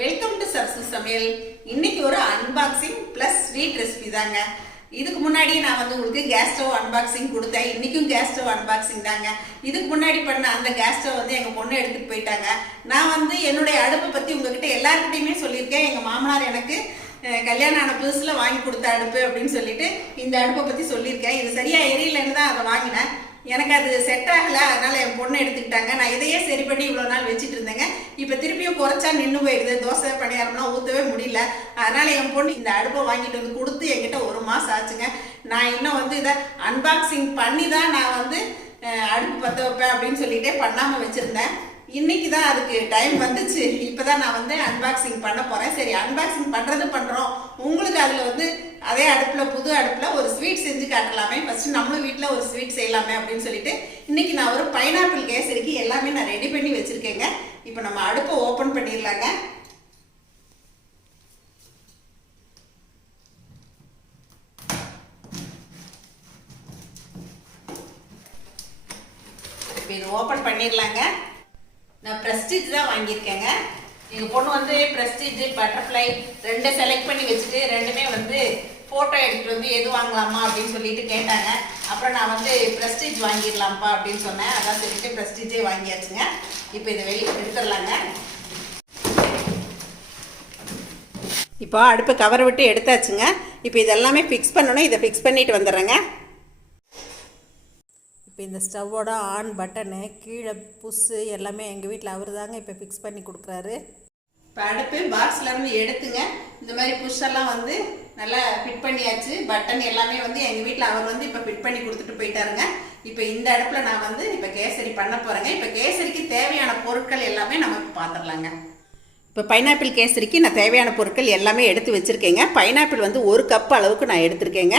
Welcome to Sarasu சமையல். இன்னைக்கு ஒரு அன்பாக்சிங் பிளஸ் ஸ்வீட் ரெசிபி தாங்க. இதுக்கு முன்னாடி நான் உங்களுக்கு கேஸ் ஸ்டவ் அன்பாக்சிங் கொடுத்தேன். இன்னைக்கும் கேஸ் ஸ்டவ் அன்பாக்சிங் தாங்க. இதுக்கு முன்னாடி பண்ண அந்த கேஸ் ஸ்டவ் எங்க பொண்ணு எடுத்துட்டு போயிட்டாங்க. நான் என்னுடைய அடுப்பை பத்தி உங்ககிட்ட எல்லாருக்கிட்டையுமே சொல்லியிருக்கேன். எங்க மாமனார் எனக்கு கல்யாணம் ஆன புதுசுல வாங்கி கொடுத்த அடுப்பு அப்படின்னு சொல்லிட்டு இந்த அடுப்பை பத்தி சொல்லியிருக்கேன். இது சரியா எரியலன்னு தான் அதை வாங்கினேன். எனக்கு அது செட் ஆகலை, அதனால என் பொண்ணு எடுத்துக்கிட்டாங்க. நான் இதையே சரி பண்ணி இவ்வளோ நாள் வச்சுட்டு இருந்தேங்க. இப்போ திருப்பியும் குறைச்சா நின்று போயிடுது. தோசை பணியாரம்லாம் ஊற்றவே முடியல. அதனால என் பொண்ணு இந்த அடுப்பை வாங்கிட்டு வந்து கொடுத்து என்கிட்ட 1 மாதம் ஆச்சுங்க. நான் இன்னும் இதை அன்பாக்சிங் பண்ணி தான் நான் அடுப்பு பற்ற வைப்பேன் அப்படின்னு சொல்லிட்டே பண்ணாமல் வச்சுருந்தேன். இன்னைக்கு தான் அதுக்கு டைம் வந்துச்சு. இப்போ தான் நான் அன்பாக்சிங் பண்ண போகிறேன். சரி, அன்பாக்சிங் பண்ணுறோம். உங்களுக்கு அதில் அதே அடுப்பில் புது அடுப்பில் ஒரு ஸ்வீட் செஞ்சு காட்டலாமே. ஃபஸ்ட்டு நம்மளும் வீட்டில் ஒரு ஸ்வீட் செய்யலாமே அப்படின்னு சொல்லிட்டு இன்றைக்கி நான் ஒரு பைனாப்பிள் கேசரிக்கு எல்லாமே நான் ரெடி பண்ணி வச்சுருக்கேங்க. இப்போ நம்ம அடுப்பை ஓப்பன் பண்ணிடலாங்க. இப்போ இது ஓப்பன் பண்ணிடலாங்க. நான் ப்ரெஸ்டீஜ் தான் வாங்கியிருக்கேங்க. எங்கள் பொண்ணு ப்ரெஸ்டீஜ் பட்டர்ஃப்ளை 2 செலக்ட் பண்ணி வச்சுட்டு ரெண்டுமே ஃபோட்டோ எடுத்துகிட்டு எது வாங்கலாமா அப்படின்னு சொல்லிட்டு கேட்டாங்க. அப்புறம் நான் ப்ரெஸ்டீஜ் வாங்கிடலாம்ப்பா அப்படின்னு சொன்னேன். அதான் சொல்லிட்டு ப்ரெஸ்டீஜே வாங்கியாச்சுங்க. இப்போ இதை வெளியே எடுத்துடலாங்க. இப்போ அடுப்பு கவரை விட்டு எடுத்தாச்சுங்க. இப்போ இதெல்லாமே ஃபிக்ஸ் பண்ணணும். இதை ஃபிக்ஸ் பண்ணிட்டு வந்துடுறேங்க. இப்போ இந்த ஸ்டவ்வோட ஆன் பட்டனு கீழே புஷ்ஷு எல்லாமே எங்கள் வீட்டில் அவர் தாங்க இப்போ ஃபிக்ஸ் பண்ணி கொடுக்குறாரு. இப்போ அடுப்பு பாக்ஸ்லேருந்து எடுத்துங்க. இந்த மாதிரி புஷ்ஷெல்லாம் நல்லா ஃபிட் பண்ணியாச்சு. பட்டன் எல்லாமே எங்கள் வீட்டில் அவர் இப்போ ஃபிட் பண்ணி கொடுத்துட்டு போயிட்டாருங்க. இப்போ இந்த அடுப்பில் நான் இப்போ கேசரி பண்ண போகிறேங்க. இப்போ கேசரிக்கு தேவையான பொருட்கள் எல்லாமே நமக்கு பார்த்துடலாங்க. இப்போ பைனாப்பிள் கேசரிக்கு நான் தேவையான பொருட்கள் எல்லாமே எடுத்து வச்சுருக்கேங்க. பைனாப்பிள் 1 கப் அளவுக்கு நான் எடுத்திருக்கேங்க.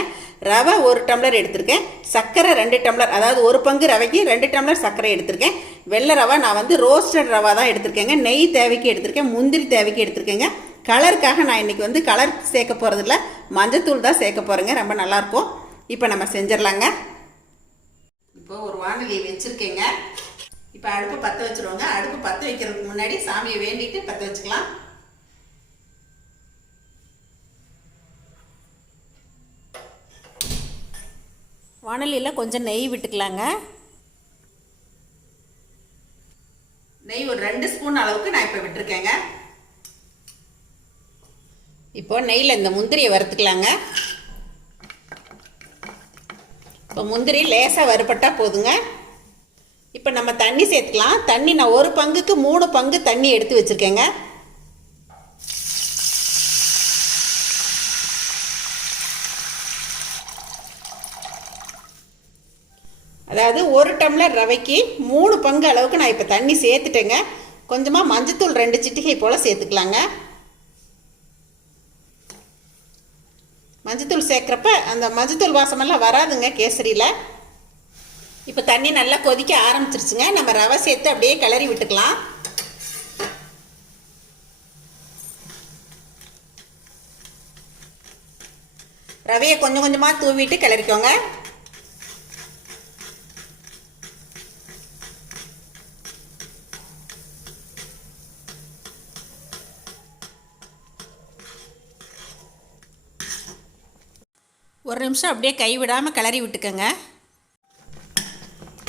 ரவை 1 டம்ளர் எடுத்திருக்கேன். சர்க்கரை 2 டம்ளர், அதாவது 1 பங்கு ரவைக்கு 2 டம்ளர் சர்க்கரை எடுத்திருக்கேன். வெள்ளை ரவை நான் ரோஸ்டட் ரவா தான் எடுத்திருக்கேங்க. நெய் தேவைக்கு எடுத்திருக்கேன். முந்திரி தேவைக்கு எடுத்திருக்கேங்க. கலருக்காக நான் இன்றைக்கி கலர் சேர்க்க போகிறதில்ல, மஞ்சத்தூள் தான் சேர்க்க போகிறேங்க. ரொம்ப நல்லாயிருக்கும். இப்போ நம்ம செஞ்சிடலாங்க. இப்போ ஒரு வானொலி வச்சுருக்கேங்க. இப்போ அடுப்பு பற்ற வச்சுருவோங்க. அடுப்பு பற்ற வைக்கிறதுக்கு முன்னாடி சாமியை வேண்டிட்டு பற்ற வச்சுக்கலாம். வானலியில் கொஞ்சம் நெய் விட்டுக்கலாங்க. நெய் ஒரு 2 ஸ்பூன் அளவுக்கு நான் இப்போ விட்டுருக்கேங்க. இப்போ நெய்யில் இந்த முந்திரியை வறுத்துக்கலாங்க. இப்போ முந்திரி லேசாக வறுபட்டால் போதுங்க. இப்போ நம்ம தண்ணி சேர்த்துக்கலாம். தண்ணி நான் 1 பங்குக்கு 3 பங்கு தண்ணி எடுத்து வச்சுருக்கேங்க. அதாவது 1 டம்ளர் ரவைக்கு 3 பங்கு அளவுக்கு நான் இப்போ தண்ணி சேர்த்துட்டேங்க. கொஞ்சமாக மஞ்சத்தூள் 2 சிட்டிகை போல் சேர்த்துக்கலாங்க. மஞ்சத்தூள் சேர்க்குறப்ப அந்த மஞ்சத்தூள் வாசமெல்லாம் வராதுங்க கேசரியில். இப்போ தண்ணி நல்லா கொதிக்க ஆரம்பிச்சிருச்சுங்க. நம்ம ரவை சேர்த்து அப்படியே கிளறி விட்டுக்கலாம். ரவையை கொஞ்சம் கொஞ்சமாக தூவிட்டு கிளறிக்கோங்க. ஒரு நிமிஷம் அப்படியே கைவிடாமல் கிளறி விட்டுக்கோங்க.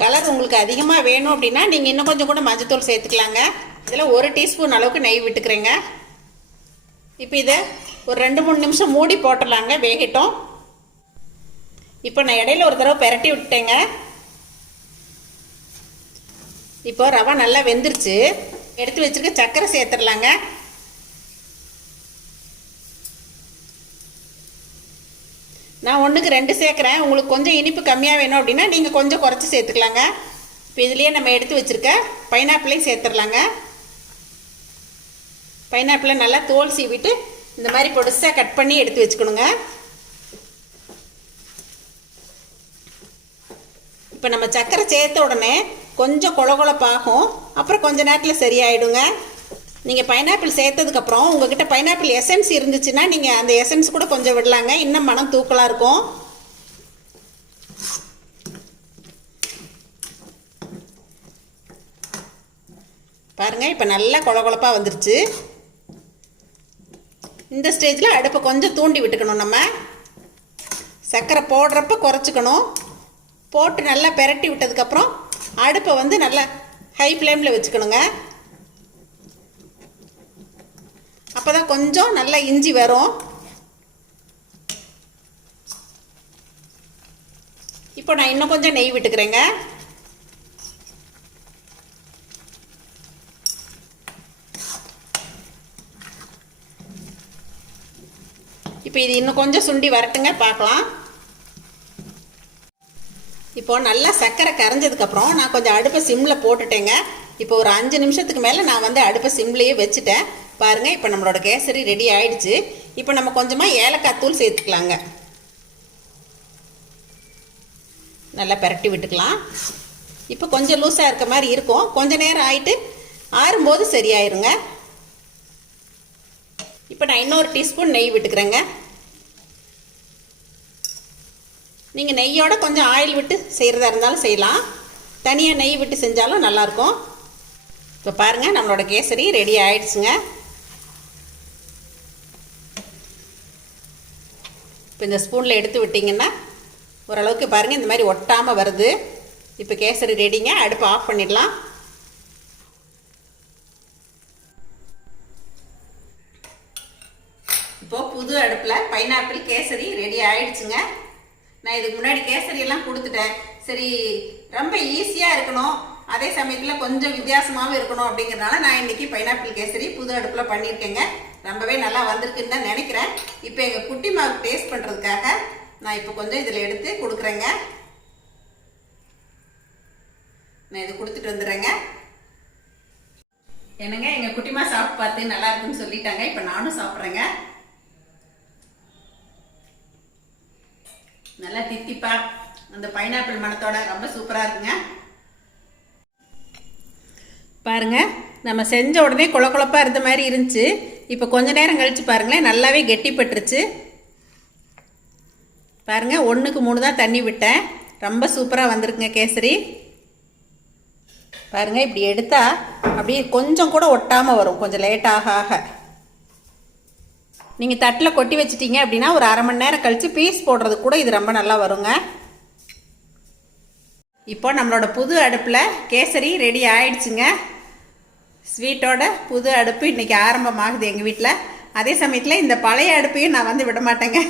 கலர் உங்களுக்கு அதிகமாக வேணும் அப்படின்னா நீங்கள் இன்னும் கொஞ்சம் கூட மஞ்சத்தூள் சேர்த்துக்கலாங்க. இதில் 1 டீஸ்பூன் அளவுக்கு நெய் விட்டுக்கிறேங்க. இப்போ இதை ஒரு 2-3 நிமிஷம் மூடி போட்டுடலாங்க, வேகட்டும். இப்போ நான் இடையில ஒரு தடவை பெரட்டி விட்டேங்க. இப்போ ரவை நல்லா வெந்துருச்சு. எடுத்து வச்சுருக்க சர்க்கரை சேர்த்துடலாங்க. நான் 1க்கு 2 சேர்க்குறேன். உங்களுக்கு கொஞ்சம் இனிப்பு கம்மியாக வேணும் அப்படின்னா நீங்கள் கொஞ்சம் குறைச்சி சேர்த்துக்கலாங்க. இப்போ இதுலேயே நம்ம எடுத்து வச்சுருக்க பைனாப்பிளையும் சேர்த்துடலாங்க. பைனாப்பிளை நல்லா தோல் சீவிட்டு இந்த மாதிரி பொடிசாக கட் பண்ணி எடுத்து வச்சுக்கணுங்க. இப்போ நம்ம சர்க்கரை சேர்த்த உடனே கொஞ்சம் கொழகொழப்பாகும். அப்புறம் கொஞ்சம் நேரத்தில் சரியாயிடுங்க. நீங்கள் பைனாப்பிள் சேர்த்ததுக்கப்புறம் உங்கள்கிட்ட பைனாப்பிள் எசன்ஸ் இருந்துச்சுன்னா நீங்கள் அந்த எசன்ஸ் கூட கொஞ்சம் விடலாங்க. இன்னும் மனம் தூக்கலாக இருக்கும். பாருங்கள், இப்போ நல்லா கொழகொழப்பாக வந்துருச்சு. இந்த ஸ்டேஜில் அடுப்பை கொஞ்சம் தூண்டி விட்டுக்கணும். நம்ம சர்க்கரை போடுறப்ப குறைச்சிக்கணும். போட்டு நல்லா பெரட்டி விட்டதுக்கப்புறம் அடுப்பை வந்து நல்லா ஹை ஃப்ளேமில் வச்சுக்கணுங்க. அப்போ தான் கொஞ்சம் நல்லா இஞ்சி வரும். இப்போ நான் இன்னும் கொஞ்சம் நெய் விட்டுக்கிறேங்க. இப்போ இது இன்னும் கொஞ்சம் சுண்டி வரட்டுங்க, பார்க்கலாம். இப்போது நல்லா சர்க்கரை கரைஞ்சதுக்கப்புறம் நான் கொஞ்சம் அடுப்பை சிம்மில் போட்டுட்டேங்க. இப்போ ஒரு 5 நிமிஷத்துக்கு மேலே நான் வந்து அடுப்பை சிம்லேயே வச்சுட்டேன். பாருங்கள், இப்போ நம்மளோட கேசரி ரெடி ஆயிடுச்சு. இப்போ நம்ம கொஞ்சமாக ஏலக்காய் தூள் சேர்த்துக்கலாங்க. நல்லா பெரட்டி விட்டுக்கலாம். இப்போ கொஞ்சம் லூஸாக இருக்க மாதிரி இருக்கும். கொஞ்சம் நேரம் ஆகிட்டு ஆறும்போது சரியாயிருங்க. இப்போ நான் இன்னொரு டீஸ்பூன் நெய் விட்டுக்கிறேங்க. நீங்கள் நெய்யோட கொஞ்சம் ஆயில் விட்டு செய்கிறதா இருந்தாலும் செய்யலாம், தனியாக நெய் விட்டு செஞ்சாலும் நல்லாயிருக்கும். இப்போ பாருங்கள், நம்மளோட கேசரி ரெடி ஆயிடுச்சுங்க. இப்போ இந்த ஸ்பூனில் எடுத்து விட்டிங்கன்னா ஓரளவுக்கு பாருங்கள் இந்த மாதிரி ஒட்டாமல் வருது. இப்போ கேசரி ரெடிங்க. அடுப்பு ஆஃப் பண்ணிடலாம். இப்போது புது அடுப்பில் பைனாப்பிள் கேசரி ரெடி ஆயிடுச்சுங்க. நான் இதுக்கு முன்னாடி கேசரி எல்லாம் கொடுத்துட்டேன். சரி, ரொம்ப ஈஸியாக இருக்கணும், அதே சமயத்தில் கொஞ்சம் வித்தியாசமாகவும் இருக்கணும் அப்படிங்கிறதுனால நான் இன்றைக்கி பைனாப்பிள் கேசரி புது அடுப்பில் பண்ணியிருக்கேங்க. ரொம்பவே நல்லா வந்திருக்குன்னு தான் நினைக்கிறேன். இப்போ எங்கள் குட்டி மாவுக்கு டேஸ்ட் பண்ணுறதுக்காக நான் இப்போ கொஞ்சம் இதில் எடுத்து கொடுக்குறேங்க. நான் இது கொடுத்துட்டு வந்துடுறேங்க. என்னங்க, எங்கள் குட்டிமா சாப்பிட்டு பார்த்து நல்லா இருக்குன்னு சொல்லிட்டாங்க. இப்போ நானும் சாப்பிட்றேங்க. நல்லா தித்திப்பா அந்த பைனாப்பிள் மணத்தோட ரொம்ப சூப்பராக இருக்குங்க. பாருங்க, நம்ம செஞ்ச உடனே குழப்பாக இருந்த மாதிரி இருந்துச்சு. இப்போ கொஞ்ச நேரம் கழித்து பாருங்களேன், நல்லாவே கெட்டிப்பட்டுருச்சு. பாருங்கள், 1க்கு 3 தான் தண்ணி விட்டேன். ரொம்ப சூப்பராக வந்திருக்குங்க கேசரி. பாருங்கள், இப்படி எடுத்தால் அப்படியே கொஞ்சம் கூட ஒட்டாமல் வரும். கொஞ்சம் லேட் ஆக ஆக நீங்கள் தட்டில் கொட்டி வச்சிட்டிங்க அப்படின்னா ஒரு 1/2 மணி நேரம் கழித்து பீஸ் போடுறது கூட இது ரொம்ப நல்லா வருங்க. இப்போ நம்மளோட புது அடுப்பில் கேசரி ரெடி ஆயிடுச்சுங்க. ஸ்வீட்டோட புது அடுப்பு இன்றைக்கி ஆரம்பமாகுது எங்கள் வீட்டில். அதே சமயத்தில் இந்த பழைய அடுப்பையும் நான் வந்து விட மாட்டேங்க.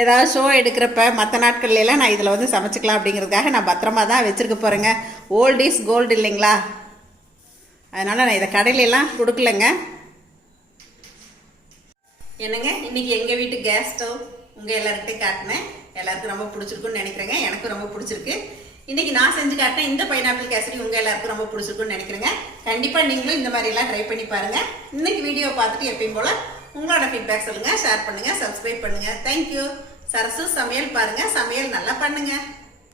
ஏதாவது ஷோ எடுக்கிறப்ப மற்ற நாட்கள்லாம் நான் இதில் வந்து சமைச்சிக்கலாம் அப்படிங்கிறதுக்காக நான் பத்திரமா தான் வச்சுருக்க போகிறேங்க. ஓல்ட் இஸ் கோல்டு இல்லைங்களா, அதனால் நான் இதை கடையிலெல்லாம் கொடுக்கலங்க. என்னங்க, இன்றைக்கி எங்கள் வீட்டு கேஸ் ஸ்டவ் உங்கள் எல்லாருக்கிட்டையும் காட்டினேன். எல்லாருக்கும் ரொம்ப பிடிச்சிருக்குன்னு நினைக்கிறேங்க. எனக்கும் ரொம்ப பிடிச்சிருக்கு. இன்றைக்கி நான் செஞ்சு காட்டினேன் இந்த பைனாப்பிள் கேசரி உங்கள் எல்லாருக்கும் ரொம்ப பிடிச்சிருக்குன்னு நினைக்கிறேங்க. கண்டிப்பாக நீங்களும் இந்த மாதிரிலாம் ட்ரை பண்ணி பாருங்கள். இன்றைக்கி வீடியோ பார்த்துட்டு எப்பயும் போல் உங்களோட ஃபீட்பேக் சொல்லுங்கள், ஷேர் பண்ணுங்கள், சப்ஸ்கிரைப் பண்ணுங்கள். தேங்க்யூ. சரசு சமையல் பாருங்கள், சமையல் நல்லா பண்ணுங்கள்.